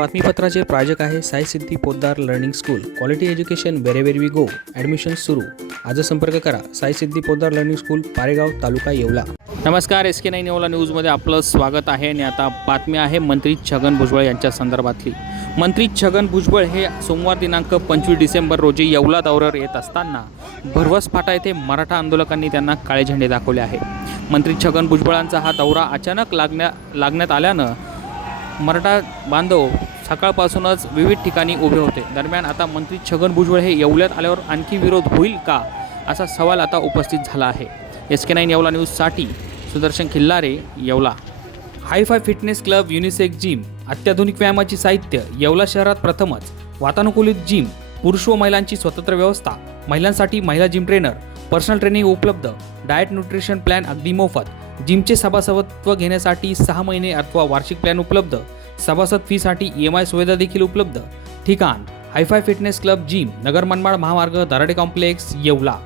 बातमीपत्राचे प्रायोजक आहे Sai Siddhi Poddar learning school. Quality education wherever we go admission सुरू. आज संपर्क करा. Sai Siddhi Poddar learning school Paregaon taluka Yeola. नमस्कार एस के नाईन येवला न्यूजमध्ये आपलं स्वागत आहे आणि आता बातमी आहे मंत्री छगन भुजबळ यांच्या संदर्भातली. मंत्री छगन भुजबळ हे सोमवार दिनांक पंचवीस डिसेंबर रोजी येवला दौऱ्यावर येत असताना भरवस फाटा येथे मराठा आंदोलकांनी त्यांना काळे झेंडे दाखवले आहे मंत्री छगन भुजबळांचा हा दौरा अचानक लागण्या लागण्यात आल्यानं मराठा बांधव सकाळपासूनच विविध ठिकाणी उभे होते. दरम्यान आता मंत्री छगन भुजबळ हे येवल्यात आल्यावर आणखी विरोध होईल का असा सवाल आता उपस्थित झाला आहे. एस के नाईन येवला न्यूजसाठी Sudarshan Khillare Yeola. Hi fi fitness club unisex gym अत्याधुनिक व्यायामाची साहित्य येवला शहरात प्रथमच. वातानुकूलित जिम पुरुष व महिलांची स्वतंत्र व्यवस्था महिलांसाठी महिला जिम ट्रेनर पर्सनल ट्रेनिंग उपलब्ध डाएट न्यूट्रिशन प्लॅन अगदी मोफत जिमचे सभासदत्व घेण्यासाठी सहा महिने अथवा वार्षिक प्लॅन उपलब्ध सभासद फीसाठी ई एम आय सुविधा देखील उपलब्ध. ठिकाण hi fi fitness club gym Nagar Manmad महामार्ग दराडे कॉम्प्लेक्स येवला.